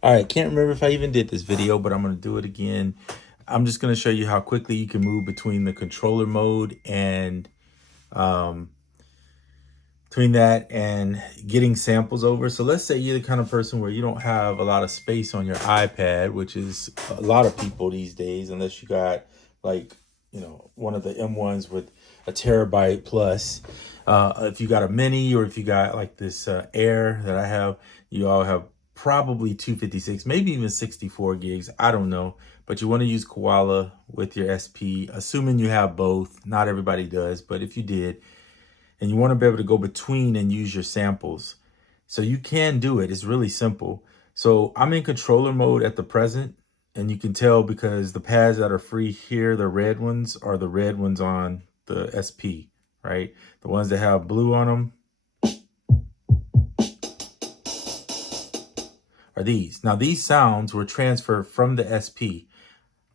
All right, can't remember if I even did this video, but I'm going to do it again. I'm just going to show you how quickly you can move between the controller mode and between that and getting samples over. So let's say you're the kind of person where you don't have a lot of space on your iPad, which is a lot of people these days, unless you got like, one of the M1s with a terabyte plus. If you got a mini, or if you got like this Air that I have, you all have probably 256, maybe even 64 gigs. I don't know, but you want to use Koala with your SP, assuming you have both. Not everybody does, but if you did, and you want to be able to go between and use your samples. So you can do it. It's really simple. So I'm in controller mode at the present, and you can tell because the pads that are free here, the red ones, are the red ones on the SP, right? The ones that have blue on them are these. Now these sounds were transferred from the SP.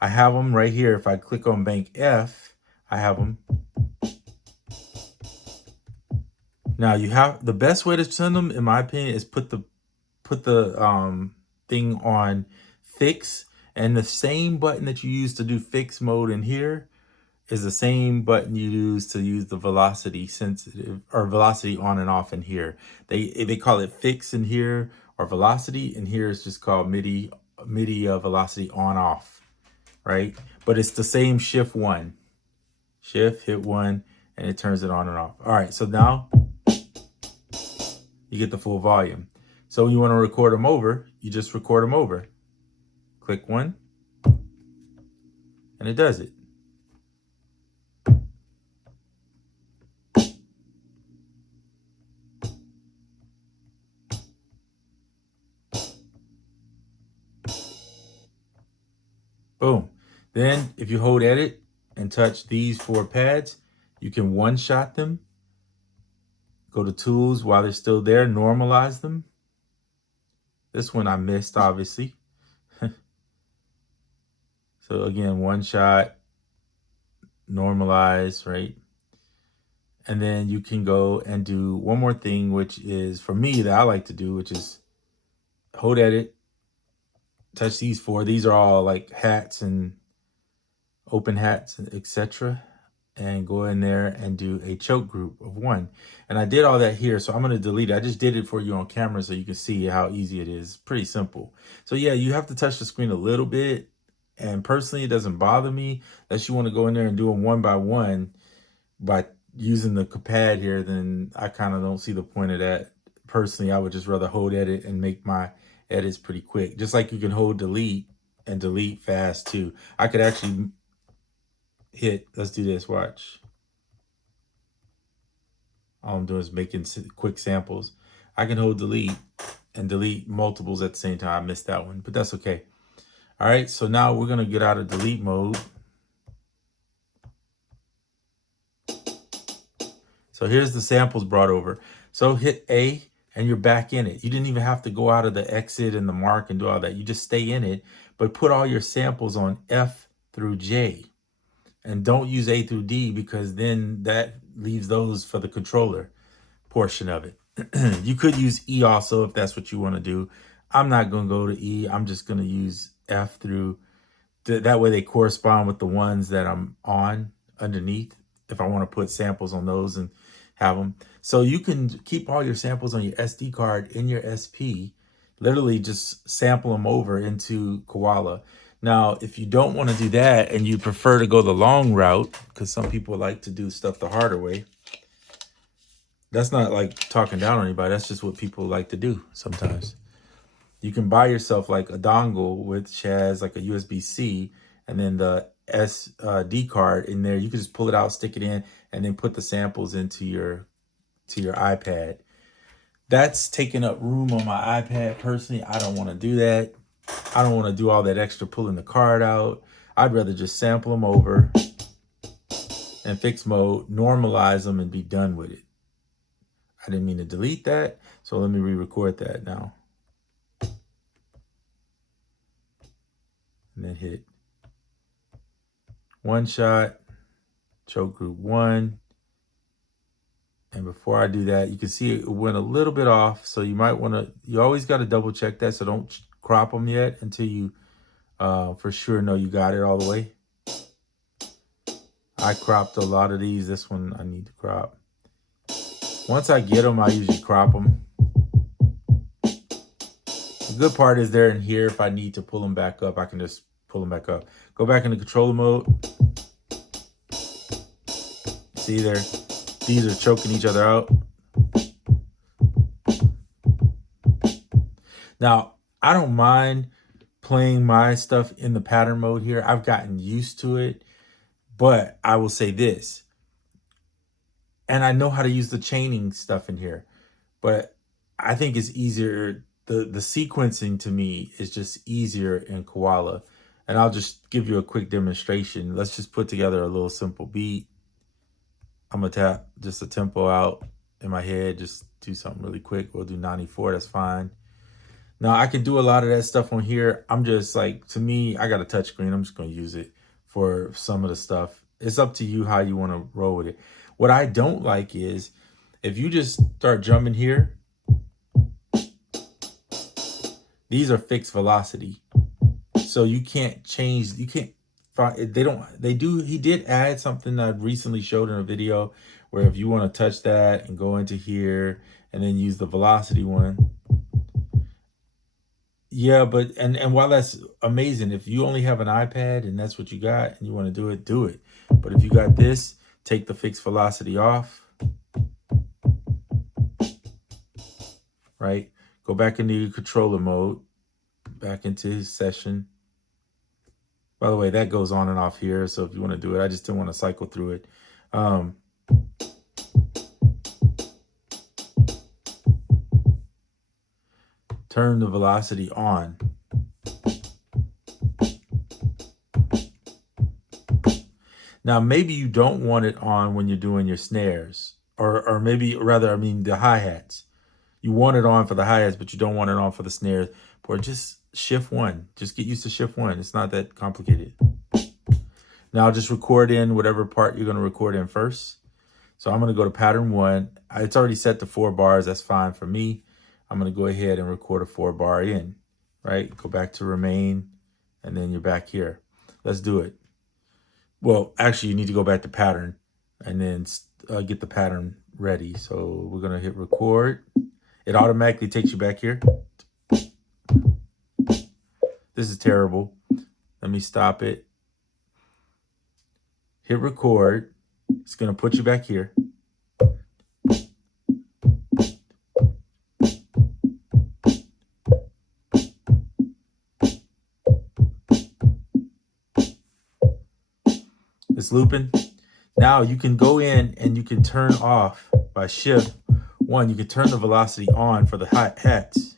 I have them right here. If I click on bank F, I have them. Now you have the best way to send them, in my opinion, is put the thing on fix, and the same button that you use to do fix mode in here is the same button you use to use the velocity sensitive or velocity on and off in here. They call it fix in here, or velocity in here is just called MIDI velocity on off, right? But it's the same shift hit one, and it turns it on and off. All right, so now you get the full volume. So when you want to record them over, you just record them over. Click one, and it does it. Boom. Then if you hold edit and touch these 4 pads, you can one-shot them. Go to tools while they're still there, normalize them. This one I missed, obviously. So again, one shot, normalize, right? And then you can go and do one more thing, which is for me that I like to do, which is hold edit, touch these 4. These are all like hats and open hats, etc. And go in there and do a choke group of 1. And I did all that here, so I'm going to delete it. I just did it for you on camera so you can see how easy it is. Pretty simple. So yeah, you have to touch the screen a little bit. And personally, it doesn't bother me unless you want to go in there and do them one by one by using the pad here. Then I kind of don't see the point of that. Personally, I would just rather hold edit and make my edits pretty quick. Just like you can hold delete and delete fast too. I could actually hit, let's do this, watch. All I'm doing is making quick samples. I can hold delete and delete multiples at the same time. I missed that one, but that's okay. All right, so now we're gonna get out of delete mode. So here's the samples brought over. So hit A and you're back in it. You didn't even have to go out of the exit and the mark and do all that. You just stay in it, but put all your samples on F through J. And don't use A through D, because then that leaves those for the controller portion of it. You could use E also if that's what you want to do. I'm not going to go to E. I'm just going to use F through. That way they correspond with the ones that I'm on underneath if I want to put samples on those and have them. So you can keep all your samples on your SD card in your SP. Literally just sample them over into Koala. Now, if you don't want to do that and you prefer to go the long route, because some people like to do stuff the harder way, that's not like talking down on anybody. That's just what people like to do sometimes. You can buy yourself like a dongle which has like a USB-C and then the SD card in there. You can just pull it out, stick it in, and then put the samples into your iPad. That's taking up room on my iPad. Personally, I don't want to do that. I don't want to do all that extra pulling the card out. I'd rather just sample them over and fix mode, normalize them, and be done with it. I didn't mean to delete that, so let me re-record that now. And then hit one shot, choke group 1. And before I do that, you can see it went a little bit off. So you might want to, you always got to double check that. So don't crop them yet until you for sure know you got it all the way. I cropped a lot of these. This one I need to crop. Once I get them, I usually crop them. The good part is they're in here. If I need to pull them back up, I can just pull them back up. Go back into controller mode. See there, these are choking each other out. Now, I don't mind playing my stuff in the pattern mode here. I've gotten used to it, but I will say this, and I know how to use the chaining stuff in here, but I think it's easier. The sequencing to me is just easier in Koala. And I'll just give you a quick demonstration. Let's just put together a little simple beat. I'm gonna tap just a tempo out in my head, just do something really quick. We'll do 94, that's fine. Now I can do a lot of that stuff on here. I'm just like, to me, I got a touch screen. I'm just gonna use it for some of the stuff. It's up to you how you wanna roll with it. What I don't like is if you just start drumming here, these are fixed velocity. So you can't change, you can't find, he did add something that I recently showed in a video where if you want to touch that and go into here and then use the velocity one. Yeah, but, and while that's amazing, if you only have an iPad and that's what you got and you want to do it, do it. But if you got this, take the fixed velocity off, right? Go back into your controller mode, back into his session. By the way, that goes on and off here. So if you want to do it, I just didn't want to cycle through it. Turn the velocity on. Now, maybe you don't want it on when you're doing your snares, or maybe rather, I mean, the hi-hats. You want it on for the hi-hats, but you don't want it on for the snares. Or just shift one. Just get used to shift one. It's not that complicated. Now just record in whatever part you're going to record in first. So I'm going to go to pattern 1. It's already set to 4 bars. That's fine for me. I'm going to go ahead and record a 4 bar in, right? Go back to remain, and then you're back here. Let's do it. Well, actually, you need to go back to pattern and then get the pattern ready. So we're going to hit record. It automatically takes you back here. This is terrible. Let me stop it. Hit record. It's going to put you back here. It's looping. Now you can go in and you can turn off by shift 1. You can turn the velocity on for the hi-hats.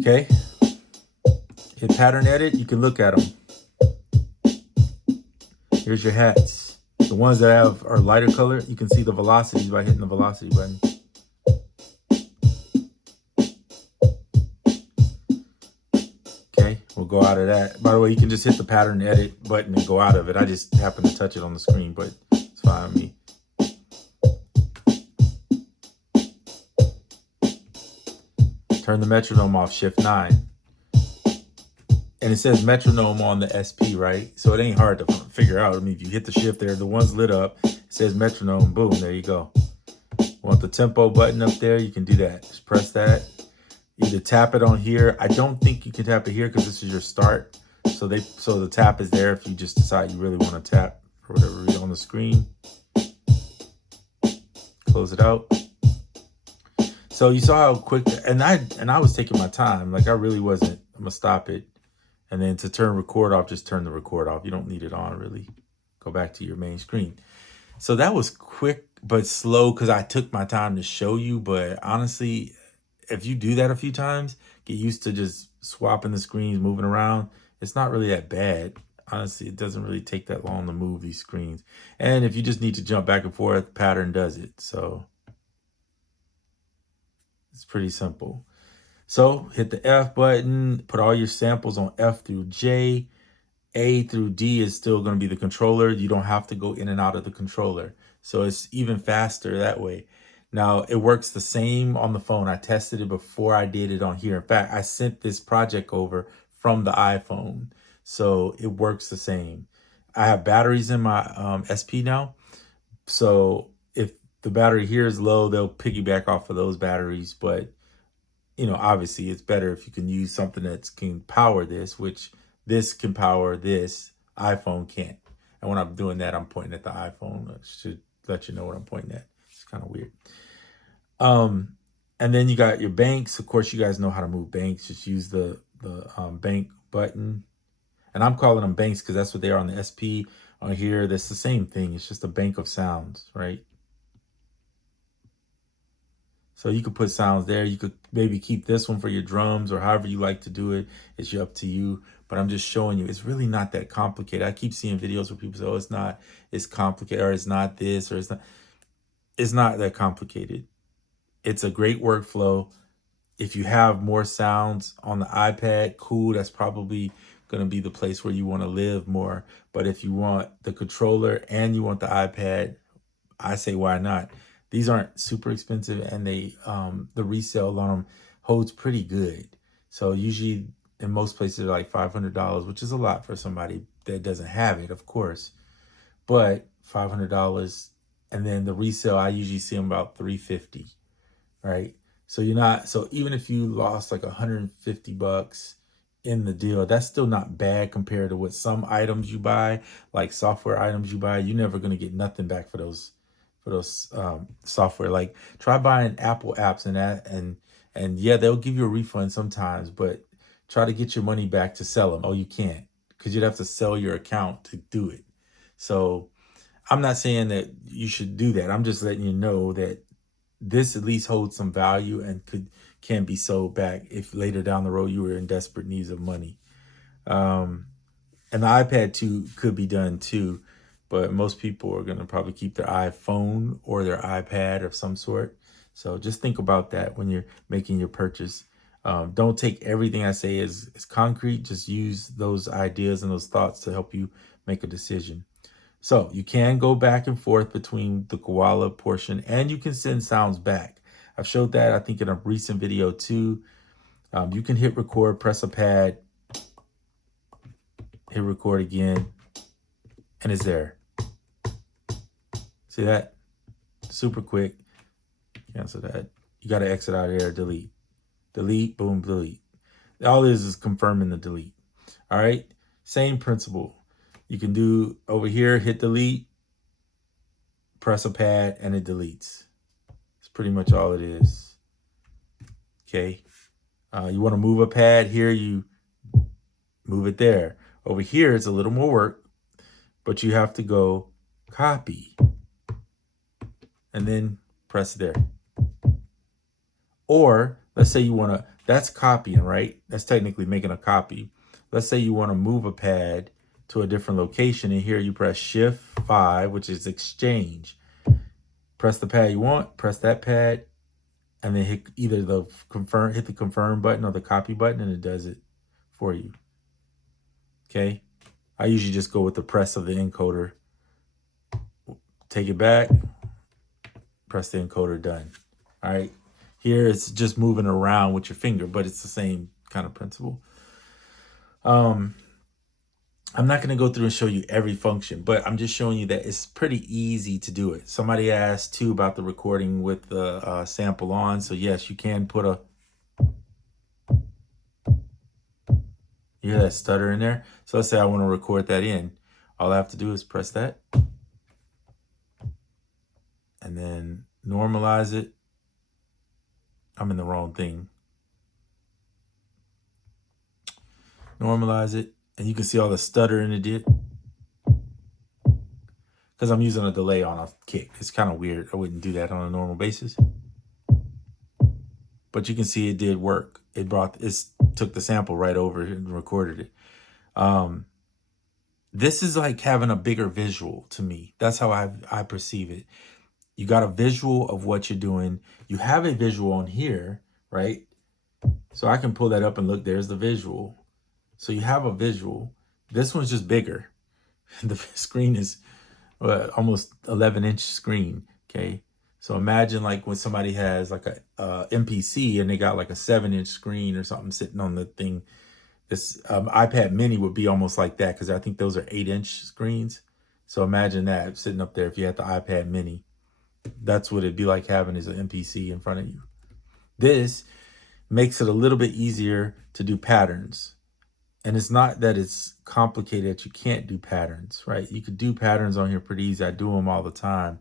Okay, hit pattern edit, you can look at them. Here's your hats. The ones that are lighter color, you can see the velocities by hitting the velocity button. Okay, we'll go out of that. By the way, you can just hit the pattern edit button and go out of it. I just happen to touch it on the screen, but it's fine with me. Turn the metronome off, shift 9. And it says metronome on the SP, right? So it ain't hard to figure out. I mean, if you hit the shift there, the one's lit up, it says metronome, boom, there you go. Want the tempo button up there, you can do that. Just press that. Either tap it on here. I don't think you can tap it here because this is your start. So the tap is there if you just decide you really want to tap for whatever reason on the screen. Close it out. So you saw how quick, and I was taking my time. Like I really wasn't. I'm gonna stop it. And then to turn record off, just turn the record off. You don't need it on really. Go back to your main screen. So that was quick but slow because I took my time to show you. But honestly, if you do that a few times, get used to just swapping the screens, moving around. It's not really that bad. Honestly, it doesn't really take that long to move these screens. And if you just need to jump back and forth, pattern does it. So it's pretty simple. So hit the F button, put all your samples on F through J. A through D is still going to be the controller. You don't have to go in and out of the controller. So it's even faster that way. Now, it works the same on the phone. I tested it before I did it on here. In fact, I sent this project over from the iPhone. So it works the same. I have batteries in my SP now. So if the battery here is low, they'll piggyback off of those batteries. But, you know, obviously it's better if you can use something that can power this, which this can power this. iPhone can't. And when I'm doing that, I'm pointing at the iPhone. I should let you know what I'm pointing at. It's kind of weird. And then you got your banks. Of course, you guys know how to move banks. Just use the bank button. And I'm calling them banks because that's what they are on the SP. On here, that's the same thing. It's just a bank of sounds, right? So you could put sounds there. You could maybe keep this one for your drums or however you like to do it. It's up to you. But I'm just showing you, it's really not that complicated. I keep seeing videos where people say, oh, it's complicated, or it's not this, or it's not that complicated. It's a great workflow. If you have more sounds on the iPad, cool. That's probably going to be the place where you want to live more. But if you want the controller and you want the iPad, I say, why not? These aren't super expensive, and they the resale on them holds pretty good. So usually in most places they're like $500, which is a lot for somebody that doesn't have it, of course. But $500, and then the resale, I usually see them about $350, right? So so even if you lost like $150 in the deal, that's still not bad compared to what some items you buy, like software items you buy. You're never gonna get nothing back for those software. Like try buying Apple apps and yeah, they'll give you a refund sometimes, but try to get your money back to sell them. Oh, you can't, because you'd have to sell your account to do it. So I'm not saying that you should do that. I'm just letting you know that this at least holds some value and can be sold back if later down the road you were in desperate needs of money. And the iPad 2 could be done too, but most people are going to probably keep their iPhone or their iPad of some sort. So just think about that when you're making your purchase. Don't take everything I say as concrete. Just use those ideas and those thoughts to help you make a decision. So you can go back and forth between the Koala portion, and you can send sounds back. I've showed that, I think, in a recent video too. You can hit record, press a pad, hit record again, and it's there. See that? Super quick. Cancel that. You got to exit out of there, delete. Delete, boom, delete. All this is confirming the delete. All right? Same principle. You can do over here, hit delete, press a pad, and it deletes. It's pretty much all it is. Okay? You want to move a pad here, you move it there. Over here, it's a little more work, but you have to go copy and then press there. Or let's say you want to, that's copying, right? That's technically making a copy. Let's say you want to move a pad to a different location, and here you press Shift 5, which is exchange. Press the pad you want, press that pad, and then hit either the confirm button or the copy button, and it does it for you. Okay? I usually just go with the press of the encoder. Take it back, press the encoder, done. All right? Here it's just moving around with your finger, but it's the same kind of principle. I'm not going to go through and show you every function, but I'm just showing you that it's pretty easy to do it. Somebody asked too about the recording with the sample on. So yes, you can put a, you hear that stutter in there? So let's say I want to record that in. All I have to do is press that and then normalize it. I'm in the wrong thing. Normalize it. And you can see all the stuttering it did. Because I'm using a delay on a kick. It's kind of weird. I wouldn't do that on a normal basis. But you can see it did work. It took the sample right over and recorded it. This is like having a bigger visual to me. That's how I perceive it. You got a visual of what you're doing. You have a visual on here, right? So I can pull that up and look, there's the visual. So you have a visual. This one's just bigger. The screen is almost 11-inch screen, okay? So imagine like when somebody has like a MPC and they got like a 7-inch screen or something sitting on the thing. This iPad mini would be almost like that because I think those are 8-inch screens. So imagine that sitting up there if you had the iPad mini. That's what it'd be like having is an MPC in front of you. This makes it a little bit easier to do patterns. And it's not that it's complicated that you can't do patterns, right? You could do patterns on here pretty easy. I do them all the time.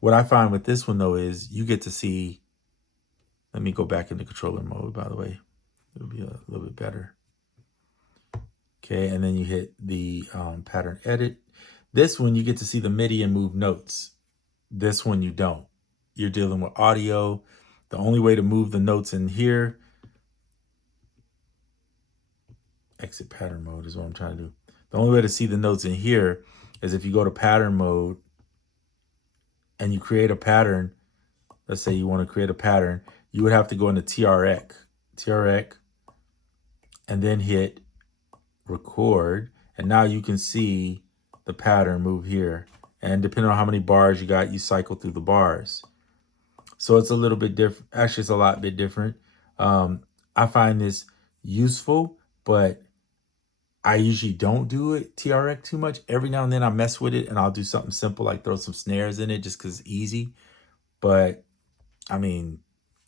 What I find with this one, though, is you get to see, let me go back into controller mode, by the way. It'll be a little bit better. Okay, and then you hit the pattern edit. This one, you get to see the MIDI and move notes. This one, you don't. You're dealing with audio. The only way to move the notes in here, exit pattern mode is what I'm trying to do. The only way to see the notes in here is if you go to pattern mode and you create a pattern. Let's say you want to create a pattern. You would have to go into TRX, and then hit record. And now you can see the pattern move here. And depending on how many bars you got, you cycle through the bars. So it's a little bit different. Actually, it's a lot bit different. I find this useful, but I usually don't do it TRX too much. Every now and then I mess with it and I'll do something simple like throw some snares in it just because it's easy. But I mean,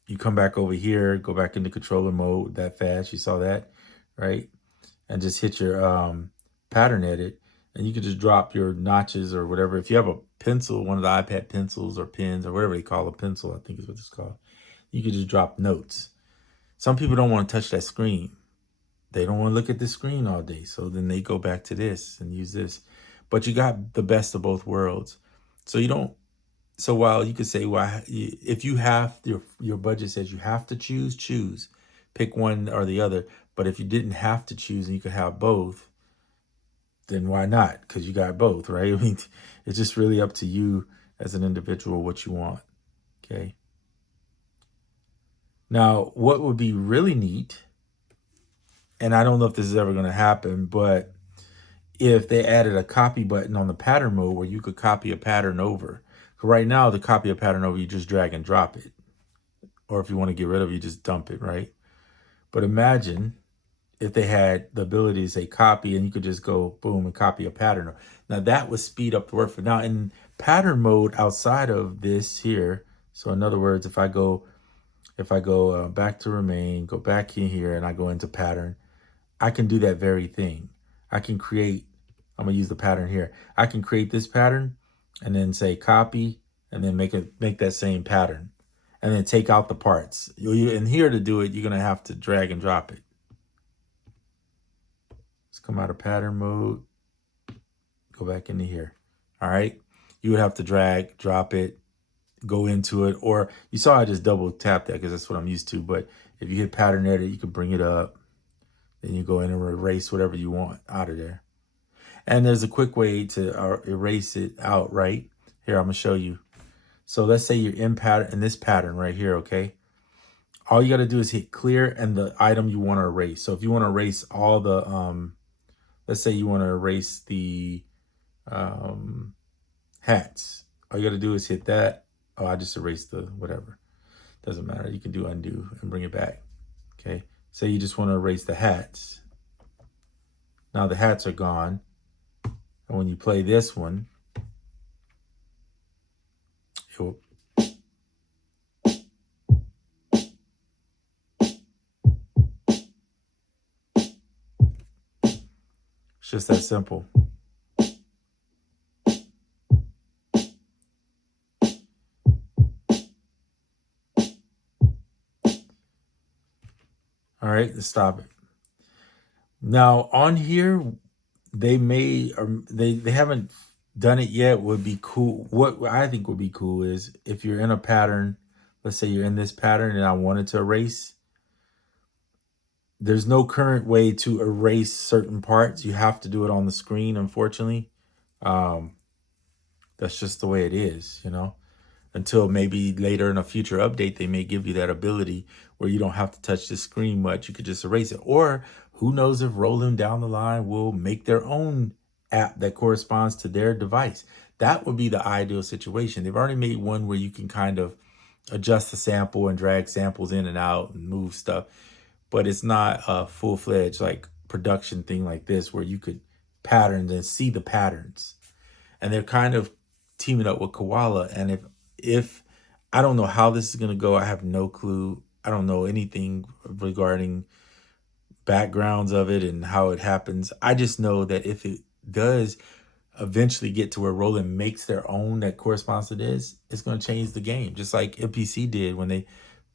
you come back over here, go back into controller mode that fast. You saw that, right? And just hit your pattern edit. And you can just drop your notches or whatever. If you have a pencil, one of the iPad pencils or pens or whatever they call a pencil, I think is what it's called. You can just drop notes. Some people don't want to touch that screen. They don't want to look at the screen all day. So then they go back to this and use this. But you got the best of both worlds. So you don't. So while you could say, well, if you have your budget says you have to choose, pick one or the other. But if you didn't have to choose and you could have both, then why not? Because you got both, right? I mean, it's just really up to you as an individual what you want, okay? Now, what would be really neat, and I don't know if this is ever going to happen, but if they added a copy button on the pattern mode where you could copy a pattern over. Right now, to copy a pattern over, you just drag and drop it. Or if you want to get rid of it, you just dump it, right? But imagine if they had the ability to say copy and you could just go boom and copy a pattern. Now that would speed up the work for now in pattern mode outside of this here. So in other words, if I go back to remain, go back in here and I go into pattern, I can do that very thing. I can create, I'm gonna use the pattern here. I can create this pattern and then say copy and then make that same pattern and then take out the parts. In here to do it, you're gonna have to drag and drop it. Let's come out of pattern mode, go back into here. All right, you would have to drag, drop it, go into it, or you saw I just double tap that because that's what I'm used to. But if you hit pattern edit, you can bring it up, then you go in and erase whatever you want out of there. And there's a quick way to erase it out, right? Here, I'm gonna show you. So let's say you're in this pattern right here, okay? All you gotta do is hit clear and the item you wanna erase. So if you wanna erase all the, let's say you wanna erase the hats. All you gotta do is hit that. Oh, I just erased the whatever. Doesn't matter, you can do undo and bring it back, okay? Say you just wanna erase the hats. Now the hats are gone. And when you play this one, it's just that simple. All right, let's stop it. Now on here, they may, or they haven't done it yet. Would be cool. What I think would be cool is if you're in a pattern, let's say you're in this pattern and I wanted to erase, there's no current way to erase certain parts. You have to do it on the screen, unfortunately. That's just the way it is, you know. until maybe later in a future update, they may give you that ability where you don't have to touch the screen much. You could just erase it. Or who knows if Roland down the line will make their own app that corresponds to their device. That would be the ideal situation. They've already made one where you can kind of adjust the sample and drag samples in and out and move stuff, but it's not a full-fledged like production thing like this where you could pattern and see the patterns. And they're kind of teaming up with Koala. And if I don't know how this is going to go, I have no clue. I don't know anything regarding backgrounds of it and how it happens. I just know that if it does eventually get to where Roland makes their own that corresponds to this, it's going to change the game. Just like MPC did when they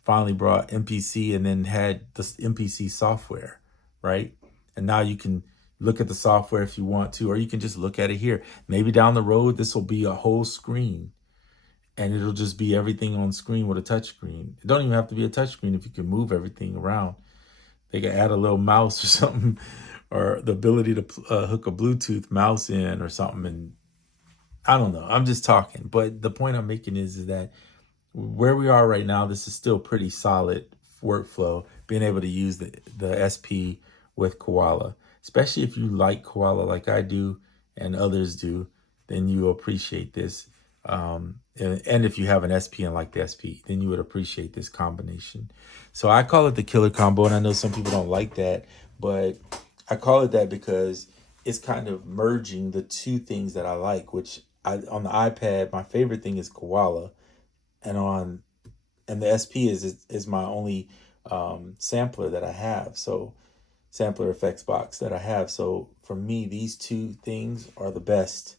finally brought MPC and then had the MPC software, right? And now you can look at the software if you want to, or you can just look at it here. Maybe down the road, this will be a whole screen and it'll just be everything on screen with a touch screen. It don't even have to be a touch screen if you can move everything around. They could add a little mouse or something, or the ability to hook a Bluetooth mouse in or something. And I don't know. I'm just talking. But the point I'm making is that where we are right now, this is still pretty solid workflow, being able to use the SP with Koala. Especially if you like Koala like I do and others do, then you appreciate this. And if you have an SP and like the SP, then you would appreciate this combination. So I call it the killer combo, and I know some people don't like that, but I call it that because it's kind of merging the two things that I like, which on the iPad, my favorite thing is Koala, and the SP is my only sampler that I have. So sampler effects box that I have. So for me, these two things are the best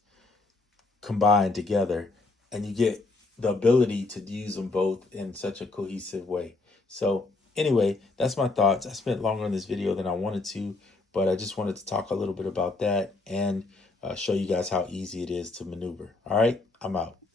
combined together, and you get the ability to use them both in such a cohesive way. So anyway, that's my thoughts. I spent longer on this video than I wanted to, but I just wanted to talk a little bit about that and show you guys how easy it is to maneuver. All right, I'm out.